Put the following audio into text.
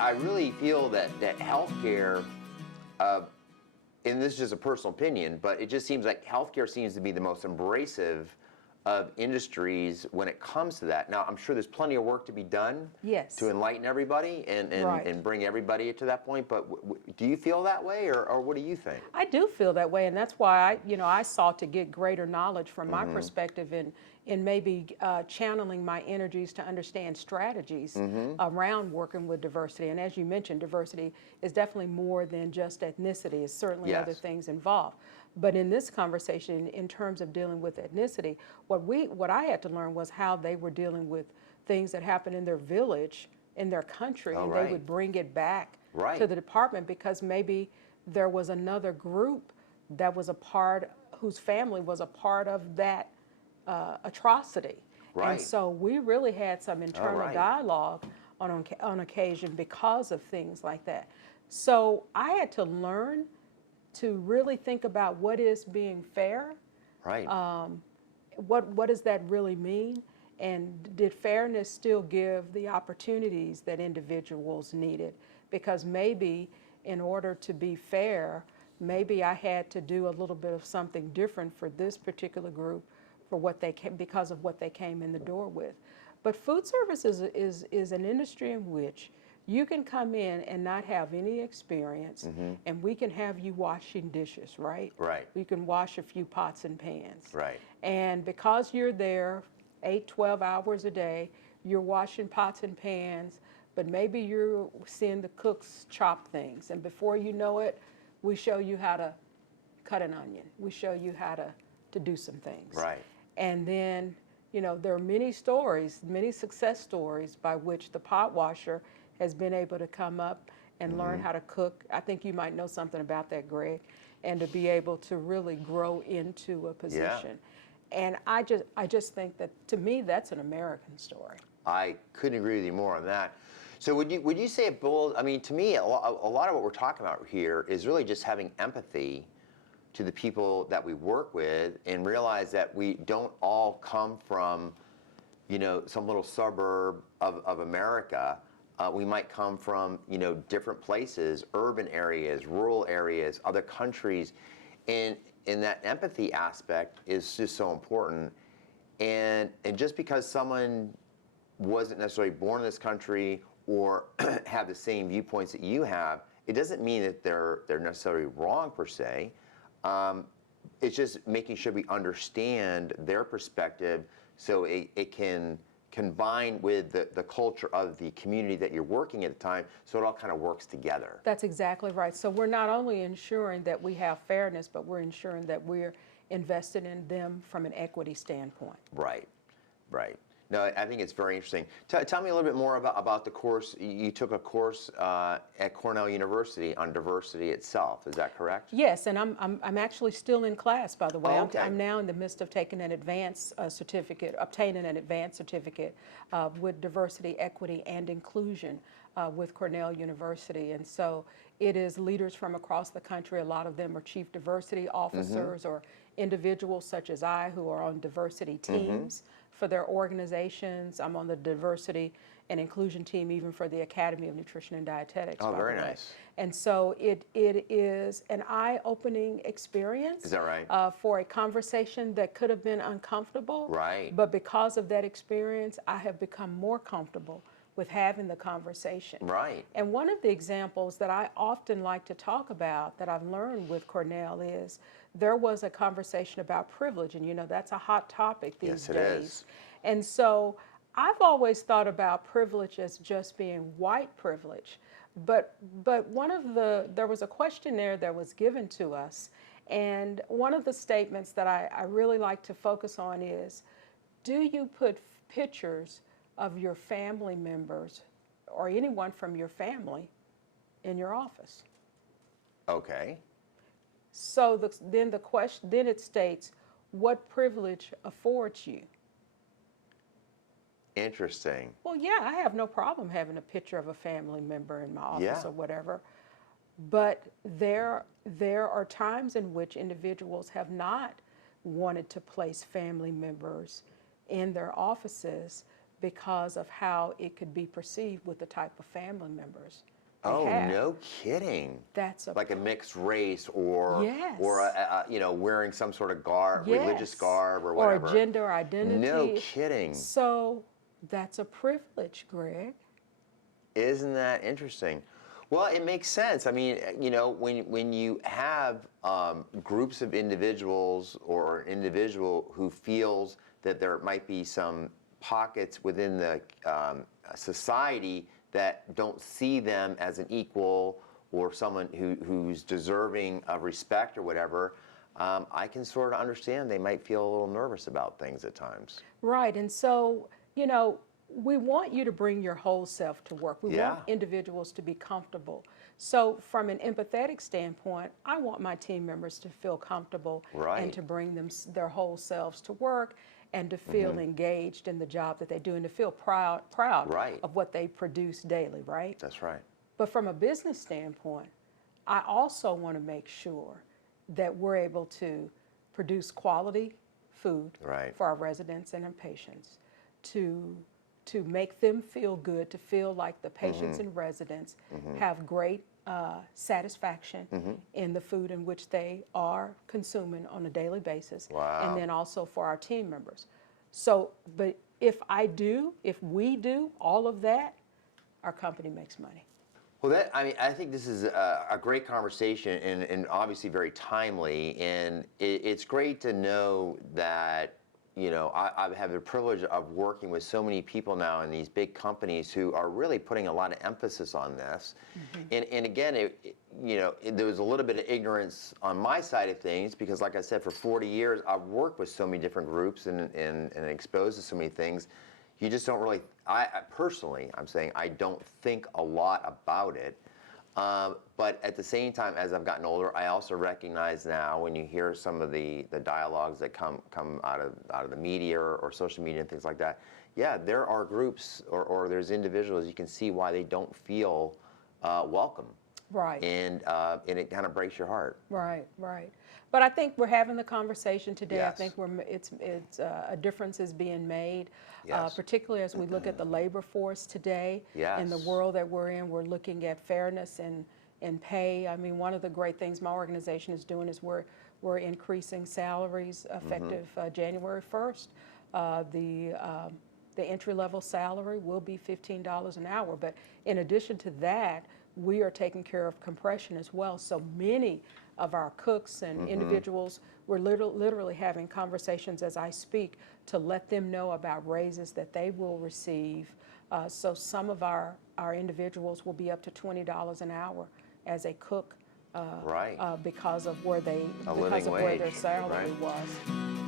I really feel that healthcare, uh, and this is just a personal opinion, but it just seems like healthcare seems to be the most abrasive of industries when it comes to that. Now, I'm sure there's plenty of work to be done Yes. to enlighten everybody Right. and bring everybody to that point, but do you feel that way, or what do you think? I do feel that way, and that's why I sought to get greater knowledge from my perspective in maybe channeling my energies to understand strategies around working with diversity. And as you mentioned, diversity is definitely more than just ethnicity. It's certainly other Yes. things involved. But in this conversation, in terms of dealing with ethnicity, what I had to learn was how they were dealing with things that happened in their village, in their country, Oh, and right. they would bring it back Right. to the department because maybe there was another group that was a part, whose family was a part of that atrocity. And Right. so we really had some internal right. dialogue on occasion because of things like that. So I had to learn to really think about what is being fair, Right. what does that really mean, and did fairness still give the opportunities that individuals needed? Because maybe in order to be fair, maybe I had to do a little bit of something different for this particular group for what they came, because of what they came in the door with. But food service is an industry in which you can come in and not have any experience, and we can have you washing dishes, right? Right. We can wash a few pots and pans. Right. And because you're there 8, 12 hours a day, you're washing pots and pans, but maybe you're seeing the cooks chop things. And before you know it, we show you how to cut an onion. We show you how to do some things. Right. And then, there are many stories, many success stories by which the pot washer has been able to come up and learn how to cook. I think you might know something about that, Greg, and to be able to really grow into a position. And I just think that, to me, that's an American story. I couldn't agree with you more on that. So would you say it boils? I mean, to me, a lot of what we're talking about here is really just having empathy to the people that we work with and realize that we don't all come from, some little suburb of America. We might come from, different places, urban areas, rural areas, other countries, and that empathy aspect is just so important. And just because someone wasn't necessarily born in this country or have the same viewpoints that you have, it doesn't mean that they're necessarily wrong per se. It's just making sure we understand their perspective so it can combine with the culture of the community that you're working at the time, so it all kind of works together. That's exactly right. So we're not only ensuring that we have fairness, but we're ensuring that we're invested in them from an equity standpoint. Right, right. No, I think it's very interesting. Tell me a little bit more about the course. You took a course at Cornell University on diversity itself. Is that correct? Yes, and I'm actually still in class, by the way. Oh, okay. I'm now in the midst of taking an advanced certificate, obtaining an advanced certificate with diversity, equity, and inclusion with Cornell University. And so it is leaders from across the country. A lot of them are chief diversity officers or individuals such as I who are on diversity teams for their organizations. I'm on the diversity and inclusion team even for the Academy of Nutrition and Dietetics. Oh, by very the way. nice. And so it is an eye-opening experience. Is that right? For a conversation that could have been uncomfortable. Right. But because of that experience, I have become more comfortable with having the conversation. Right. And one of the examples that I often like to talk about that I've learned with Cornell is there was a conversation about privilege, and that's a hot topic these Yes, it days. is. And so I've always thought about privilege as just being white privilege. But there was a questionnaire that was given to us, and one of the statements that I really like to focus on is, do you put pictures of your family members or anyone from your family in your office? Okay. So then it states, what privilege affords you? Interesting. Well, yeah, I have no problem having a picture of a family member in my office or whatever. But there are times in which individuals have not wanted to place family members in their offices because of how it could be perceived with the type of family members they Oh, have. no kidding. That's a Like a mixed race or Yes. or you know, wearing some sort of garb, religious Yes. garb or Or whatever. gender identity. No kidding. So that's a privilege, Greg. Isn't that interesting? Well, it makes sense. I mean, you know, when you have groups of individuals or an individual who feels that there might be some pockets within the society that don't see them as an equal or someone who's deserving of respect or whatever, I can sort of understand they might feel a little nervous about things at times. Right. And so, you know, we want you to bring your whole self to work. We Yeah. want individuals to be comfortable. So from an empathetic standpoint, I want my team members to feel comfortable Right. and to bring their whole selves to work and to feel engaged in the job that they do and to feel proud Right. of what they produce daily, right? That's right. But from a business standpoint, I also want to make sure that we're able to produce quality food Right. for our residents and our patients, to make them feel good, to feel like the patients and residents have great satisfaction in the food in which they are consuming on a daily basis, Wow. and then also for our team members. So, but if we do all of that, our company makes money. Well, I mean, I think this is a great conversation and obviously very timely. And it's great to know that, you know, I have the privilege of working with so many people now in these big companies who are really putting a lot of emphasis on this. And again, you know, there was a little bit of ignorance on my side of things because, like I said, for 40 years, I've worked with so many different groups and exposed to so many things. You just don't really, personally, I'm saying I don't think a lot about it. But at the same time, as I've gotten older, I also recognize now when you hear some of the dialogues that come out of the media or social media and things like that, yeah, there are groups or there's individuals, you can see why they don't feel welcome. Right. And it kind of breaks your heart. Right, right. But I think we're having the conversation today. Yes. I think it's a difference is being made, Yes. particularly as we look at the labor force today. In the Yes. world that we're in, we're looking at fairness and pay. I mean, one of the great things my organization is doing is we're increasing salaries effective January 1st. The entry-level salary will be $15 an hour. But in addition to that, we are taking care of compression as well. So many of our cooks and individuals, we're literally having conversations as I speak to let them know about raises that they will receive. So some of our individuals will be up to $20 an hour as a cook Right. because of where A living where their wage, salary right. was.